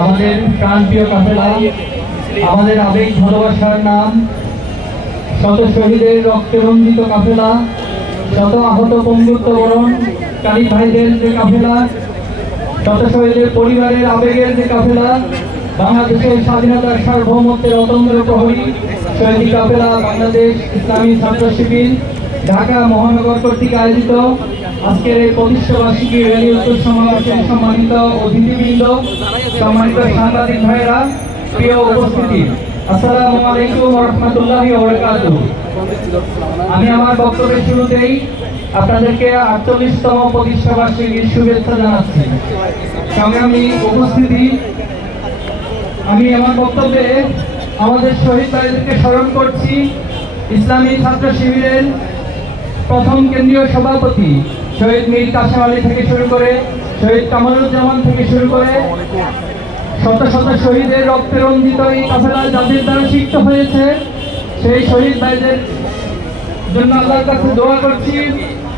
আমাদের প্রাণপ্রিয় কাফেলা, আমাদের আবেগ ভালোবাসার নাম, শত শহীদের রক্তে রঞ্জিত কাফেলা, শত আহত পঙ্গুত্ব বরণ কালী ভাইদের যে কাফেলা, শত শহীদের পরিবারের আবেগের যে কাফেলা, বাংলাদেশের স্বাধীনতার সার্বভৌমত্বের অতন্ত্র প্রহরী, শহীদ কাফেলা বাংলাদেশ ইসলামী ছাত্র শিবির ঢাকা মহানগর কর্তৃক আয়োজিত আজকের এই প্রতিষ্ঠাবার্ষিকী র্যালি উত্তর সমাবেশের সম্মানিত অতিথিবৃন্দ, সম্মানিত সাংবাদিক ভাইয়েরা, প্রিয় উপস্থিতি, আসসালামু আলাইকুম রহমতুল্লাহি আমি আমার বক্তব্যের শুরুতেই আপনাদেরকে আটচল্লিশতম প্রতিষ্ঠাবার্ষিকীর শুভেচ্ছা জানাচ্ছি। সংগ্রামী উপস্থিতি, আমি আমার বক্তব্যে আমাদের শহীদ ভাইদেরকে স্মরণ করছি, ইসলামী ছাত্র শিবিরের প্রথম কেন্দ্রীয় সভাপতি শহীদ মীর কাসেম আলী থেকে শুরু করে শহীদ কামালুজ্জামান থেকে শুরু করে শত শত শহীদের রক্তে রঞ্জিত এই কাফেলা যাদের দ্বারা শিক্ষিত হয়েছে। সেই শহীদ ভাইদের জন্য আল্লাহর কাছে দোয়া করছি।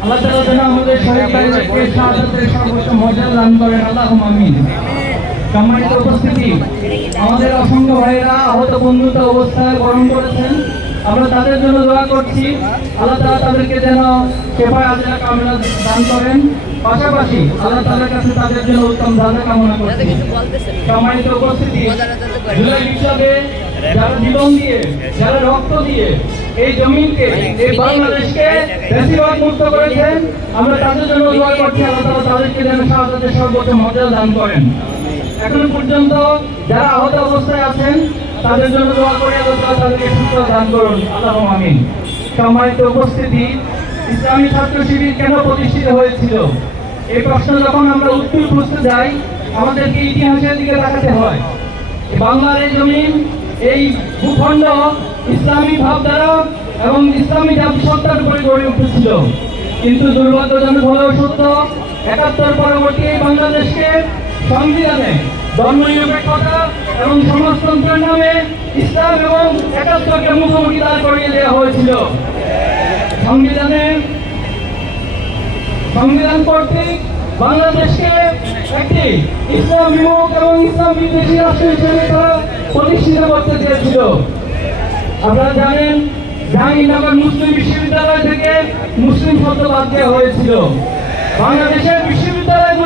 আল্লাহ তাআলা যেন আমাদের শহীদ ভাইদেরকে শাহাদাতের সর্বোচ্চ মর্যাদা দান করেন। আল্লাহ আমিন। সম্মানিত উপস্থিতি, আমাদের অসংখ্য ভাইয়েরা, আহত বন্ধুতা অবস্থায় বরণ করেছেন। আমরা তাদের জন্য দোয়া করছি। আল্লাহ তাআলা তাদেরকে যেন সেবায় আল্লাহ কামনা দান করেন। পাশাপাশি আল্লাহ তাআলার কাছে তাদের জন্য উত্তম দাদা কামনা করছি। সম্মানিত উপস্থিতি, জুলাই বিপ্লবে যারা জীবন দিয়ে, যারা রক্ত দিয়ে এই জমিনকে, এই বাংলাদেশকে বেশিরভাগ মুক্ত করেছেন, আমরা তাদের জন্য দোয়া করছি। আল্লাহ তাআলা তাদেরকে যেন সাহায্যের সর্বোচ্চ মর্যাদা দান করেন। এখন পর্যন্ত যারা আহত অবস্থায় আছেন তাদের জন্য দোয়া করে, আল্লাহ তাদেরকে সুস্থ দান করুন। আল্লাহ আমিন। সম্মানিত উপস্থিতি, ইসলামী ছাত্র শিবির কেন প্রতিষ্ঠিত হয়েছিল? এই প্রশ্ন যখন আমরা উত্তর খুঁজতে যাই, আমাদেরকে ইতিহাসের দিকে তাকাতে হয়। বাংলার এই জমিন, এই ভূখণ্ড ইসলামী ভাবধারা এবং ইসলামী জাতিসত্তার উপরে গড়ে উঠেছিল। কিন্তু দুর্ভাগ্যজনক হলেও সত্য, একাত্তর পরবর্তী বাংলাদেশকে সংবিধানে ধর্মনিরপেক্ষতা এবং সমাজতন্ত্রের নামে ইসলাম এবং একাত্তরকে মুখোমুখি দাঁড় করিয়ে দেওয়া হয়েছিল। সংবিধানে, সংবিধান কর্তৃক বাংলাদেশকে একটি ইসলাম বিমুখ এবং ইসলাম বিদ্বেষী রাষ্ট্র হিসেবে তারা প্রতিষ্ঠিত করতে চেয়েছিল। আপনারা জানেন জাহাঙ্গীরনগর মুসলিম বিশ্ববিদ্যালয় থেকে মুসলিম শব্দ বাদ দেওয়া হয়েছিল। বাংলাদেশের বিশ্ববিদ্যালয়গুলোর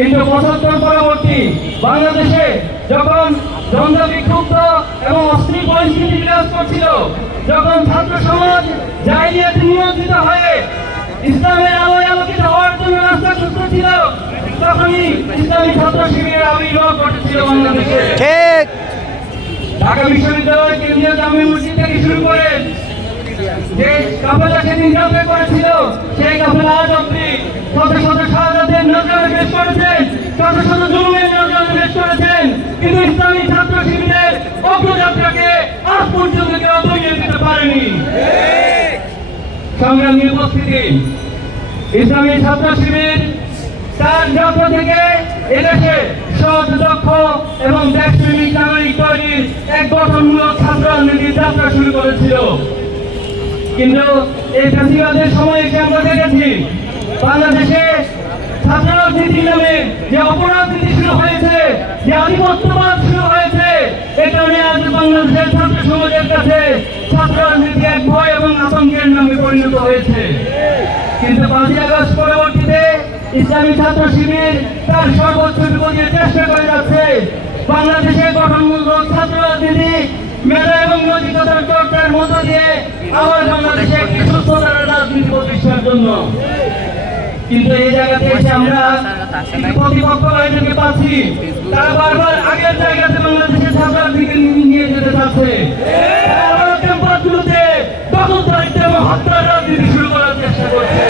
কিন্তু পঁচাত্তর পরবর্তী বাংলাদেশে যখন দ্বন্দ্ব বিক্ষুব্ধ এবং অস্থির পরিস্থিতি বিরাজ করছিল যখন ছাত্র সমাজ জাহিলিয়াতে নিয়ন্ত্রিত হয়ে ইসলামের আলোয় আলোকিত হওয়ার জন্য রাস্তা খুঁজতে ছিল তখনই ইসলামী ছাত্র শিবিরের আবির্ভাব ঘটেছিল বাংলাদেশে। ঠিক। ঢাকা বিশ্ববিদ্যালয় কেন্দ্রীয় জামে মসজিদ থেকে শুরু করে যে কাফেলা সেদিন যাত্রা করেছিল, সেই কাফেলা আজ অব্দি শত শত শাহাদাতের নজরে পেশ করেছেন, শত শত জুলুমের নজরে পেশ করেছেন। কিন্তু ইসলামী ছাত্র শিবিরের অগ্রযাত্রাকে আজ পর্যন্ত কেউ দমিয়ে দিতে পারেনি। সংগ্রামী উপস্থিতি, ইসলামী ছাত্র শিবির তার যাত্রা থেকে এদেশে সৎ দক্ষ এবং দেশপ্রেমিক নাগরিক তৈরির এক গঠনমূলক ছাত্র রাজনীতির যাত্রা শুরু করেছিল। কিন্তু এই ফেস্টিভ্যালের সময় এসে আমরা দেখেছি, বাংলাদেশে ছাত্র রাজনীতির নামে যে অপরাজনীতি শুরু হয়েছে, যে আধিপত্যবাদ শুরু হয়েছে, এ কারণে আজ বাংলাদেশের ছাত্র সমাজের কাছে ছাত্র রাজনীতি এক ভয় এবং আতঙ্কের নামে পরিণত হয়েছে। কিন্তু পাঁচই আগস্ট পরবর্তীতে ইসলামী ছাত্র শিবির তার সর্বোচ্চ বিপদের চেষ্টা করে যাচ্ছে। বাংলাদেশের গঠনমূলক ছাত্র রাজনীতি মেধা আবার বাংলাদেশে একটি সুস্থতার রাজনীতি প্রতিষ্ঠার জন্য। কিন্তু এই জায়গাতে এসে আমরা প্রতিপক্ষ বাহিনীকে পাচ্ছি। তারা বারবার আগের জায়গাতে বাংলাদেশের ছাত্র রাজনীতিকে নিয়ে যেতে চাচ্ছে। ক্যাম্পাসগুলোতে দখল এবং হত্যার রাজনীতি শুরু করার চেষ্টা করছে।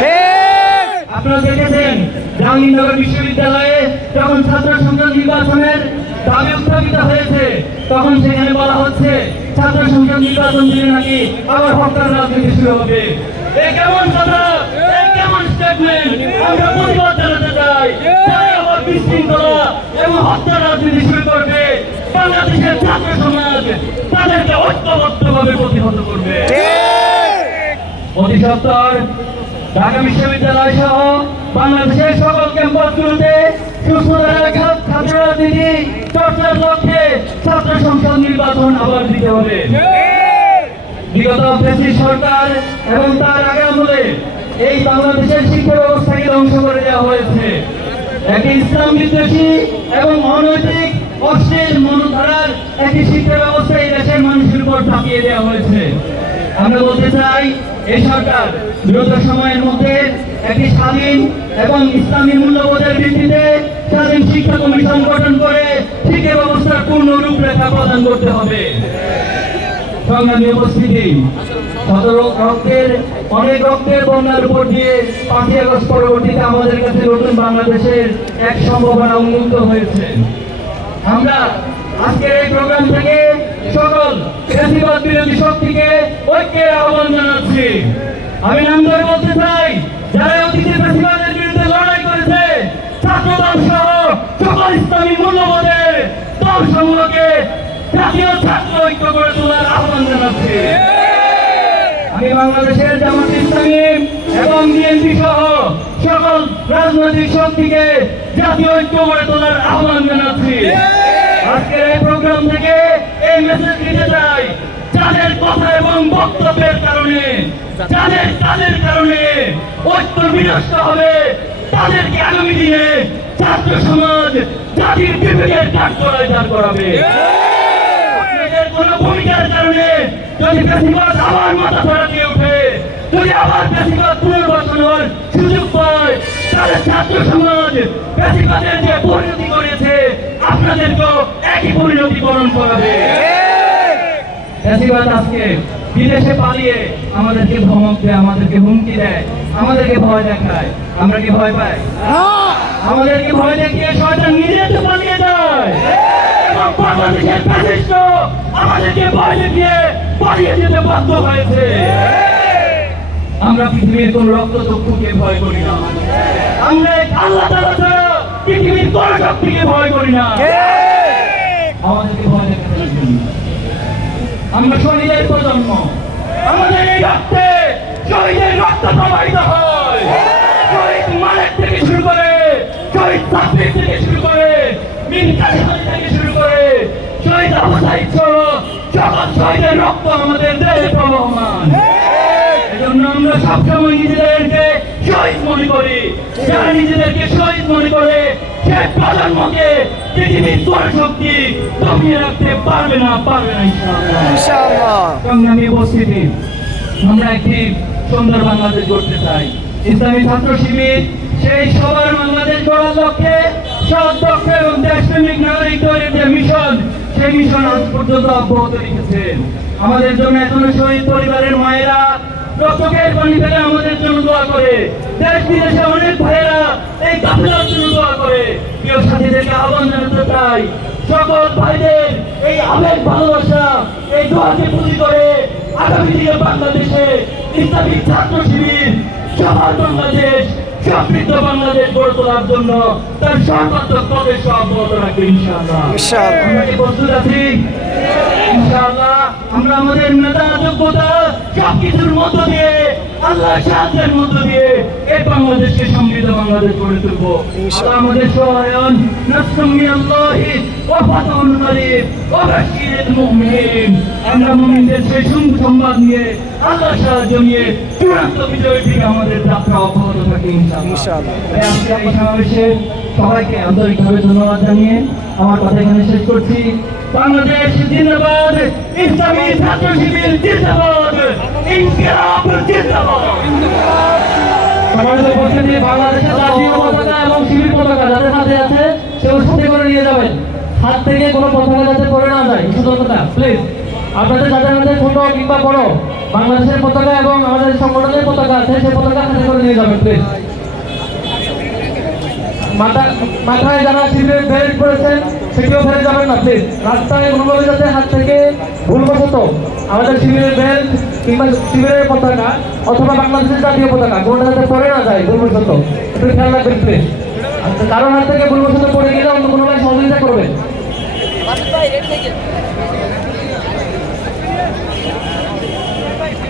আপনারা দেখেছেন জাহাঙ্গীরনগর বিশ্ববিদ্যালয়ে যখন ছাত্র সংসদ নির্বাচনের দাবি উত্থাপিত হয়েছে তখন সেখানে বলা হচ্ছে ছাত্র নির্বাচন দিলে নাকি আবার হত্যার রাজনীতি শুরু হবে। কেমন বাংলাদেশের প্রতিহত করবে। ঢাকা বিশ্ববিদ্যালয় সহ বাংলাদেশের সকল ক্যাম্পাসগুলোতে সুস্থতার ছাত্র রাজনীতি চর্চার লক্ষ্যে সংসদ নির্বাচন আবার দিতে হবে। বিগত ফেসি সরকার এবং তার আগে আমলে এই বাংলাদেশের শিক্ষা ব্যবস্থাকে ধ্বংস করে দেওয়া হয়েছে। একটি ইসলাম বিদ্বেষী এবং অনৈতিক অশ্লীল মনোধারার একটি শিক্ষা ব্যবস্থা এই দেশের মানুষের উপর চাপিয়ে দেওয়া হয়েছে। আমরা বলতে চাই এই সরকার দ্রুত সময়ের মধ্যে একটি স্বাধীন এবং ইসলামী মূল্যবোধের ভিত্তিতে স্বাধীন শিক্ষা কমিশন গঠন করে শিক্ষা ব্যবস্থার পূর্ণ রূপরেখা প্রদান করতে হবে। সংগ্রামী উপস্থিতি রক্তের, অনেক রক্তের বন্যার উপর দিয়ে পাঁচই আগস্ট পরবর্তীতে আমাদের কাছে নতুন বাংলাদেশের এক সম্ভাবনা উন্মুক্ত হয়েছে। আমরা আজকের এই প্রোগ্রাম থেকে সকল ফ্যাসিবাদ বিরোধী শক্তিকে ঐক্যের আহ্বান জানাচ্ছি। আমি নাম ধরে বলতে চাই, যারা অতীতে করেছে সকল ইসলামী মূল্যবোধের দল জাতীয় ছাত্র ঐক্য করে তোলার আহ্বান জানাচ্ছি। আমি বাংলাদেশের জামাত ইসলামী এবং বিএনপি সহ সকল রাজনৈতিক শক্তিকে জাতীয় ঐক্য গড়ে তোলার আহ্বান জানাচ্ছি। আজকের এই প্রোগ্রাম থেকে এই মেসেজ দিতে চাই, যাদের কথা এবং বক্তব্যের কারণে, যাদের কাজের কারণে ঐক্য বিনষ্ট হবে তাদেরকে আগামী দিনে ছাত্র সমাজ, জাতির বিবেকের করায় দাঁড় করাবে। আপনাদের কোনো ভূমিকার কারণে যদি বেশিরভাগ আবার মাথা ধরা দিয়ে ওঠে, যদি আবার বেশিরভাগ পুনর্বাসনের সুযোগ পায়, তাহলে ছাত্র সমাজ বেশিরভাগের যে পরিণতি করেছে, আপনাদেরকেও একই পরিণতি বরণ করাবে। বেশিরভাগ আজকে বিদেশে পালিয়ে আমাদেরকে ধমক দেয় আমাদেরকে হুমকি দেয় আমাদেরকে ভয় দেখায়। আমরা কি ভয় পাই? আমাদেরকে ভয় দেখিয়ে শয়তান নিজে তো পালিয়ে যায়। এবং বাংলাদেশের ফ্যাসিস্ট আমাদেরকে ভয় দেখিয়ে পালিয়ে যেতে বাধ্য হয়েছে। আমরা পৃথিবীর কোন রক্ত চক্ষুকে ভয় করি না। আমরা আল্লাহ তাআলা ছাড়া পৃথিবীর কোন শক্তিকে ভয় করি না। আমাদেরকে ভয় না। আমরা শহীদের প্রজন্ম। আমাদের এই রক্তে শহীদের রক্ত প্রবাহিত হয়। শহীদ থেকে শুরু করে, শহীদ সাব্বির থেকে শুরু করে, মিন কাশিমালি থেকে শুরু করে, শহীদ আবু সাইদ সহ শহীদের রক্ত আমাদের দেহে প্রবহমান। এজন্য আমরা সবসময় নিজেদেরকে শহীদ মনে করি। যারা নিজেদেরকে শহীদ মনে করে সে প্রজন্মকে পৃথিবীর শক্তি রাখতে পারবে না পারবে না ইনশাআল্লাহ। ইনশাআল্লাহ। সংগ্রামী উপস্থিতি আমরা একটি সুন্দর বাংলাদেশ গড়তে চাই। ইসলামী ছাত্র শিবির সেই সবার বাংলাদেশ গড়ার লক্ষ্যে সৎ দক্ষ এবং দেশপ্রেমিক নাগরিক তৈরির যে মিশন সেই মিশন আজ পর্যন্ত অব্যাহত রেখেছেন আমাদের জন্য এখনও শহীদ পরিবারের মায়েরা রক্তকের পানি ফেলে আমাদের জন্য দোয়া করে। দেশ বিদেশে অনেক ভাইয়েরা এই কাফেলার জন্য দোয়া করে। প্রিয় সাথীদেরকে আহ্বান জানাতে চাই সকল ভাইদের এই আবেগ ভালোবাসা এই দোয়াকে পুঁজি করে আগামী দিনে বাংলাদেশে ইসলামী ছাত্র শিবির সবার বাংলাদেশ সমৃদ্ধ বাংলাদেশ গড়ে তোলার জন্য তার সর্বাত্মক প্রদেশ অব্যাহত রাখবে ইনশাআল্লাহ। ইনশাআল্লাহ। প্রস্তুত আছি? আমরা আমাদের নেতা যোগ্যতা সবকিছুর মধ্য দিয়ে আল্লাহ সাহায্যের মধ্য দিয়ে এই বাংলাদেশকে সমৃদ্ধ বাংলাদেশ গড়ে তুলবো। আল্লাহ আমাদের সহায়ন। নাসরুম মিনাল্লাহি ওয়া ফাতহুন করিব ওয়া বাশশিরিল মুমিনিন। আমরা মুমিনদের সেই সংবাদ নিয়ে আল্লাহর সাহায্য নিয়ে চূড়ান্ত বিজয়ের দিকে আমাদের যাত্রা অব্যাহত থাকে ইনশাআল্লাহ। ইনশাআল্লাহ। আজকে এই সমাবেশে সবাইকে আন্তরিকভাবে ধন্যবাদ জানিয়ে আমার কথা এখানে শেষ করছি। বাংলাদেশ জিন্দাবাদ ইসলামী ছাত্র শিবির জিন্দাবাদ ইনকিলাব জিন্দাবাদ। সমাবেশ উপস্থিতি বাংলাদেশের জাতীয় পতাকা এবং শিবির পতাকা যাদের হাতে আছে সেগুলো সাথে করে নিয়ে যাবেন। হাত থেকে কোনো পতাকা যাতে পড়ে না যায়। সতর্কতা প্লিজ আপনাদের যাদের হাতে ছোট কিংবা বড়, বাংলাদেশের পতাকা এবং আমাদের সংগঠনের পতাকা আছে সেই পতাকা হাতে করে নিয়ে যাবেন প্লিজ মাথা মাথায় যারা শিবিরের বেল্ট করেছেন সেটিও ফেলে যাবেন না প্লিজ রাস্তায় কোনোভাবে যাতে হাত থেকে ভুলবশত আমাদের শিবিরের বেল্ট কিংবা শিবিরের পতাকা অথবা বাংলাদেশের জাতীয় পতাকা, কোনটা যাতে পড়ে না যায়, ভুলবশত। একটু খেয়াল রাখবেন প্লিজ কারোর হাত থেকে ভুলবশত পড়ে গেলে অন্য কোনো ভাই সহযোগিতা করবেন।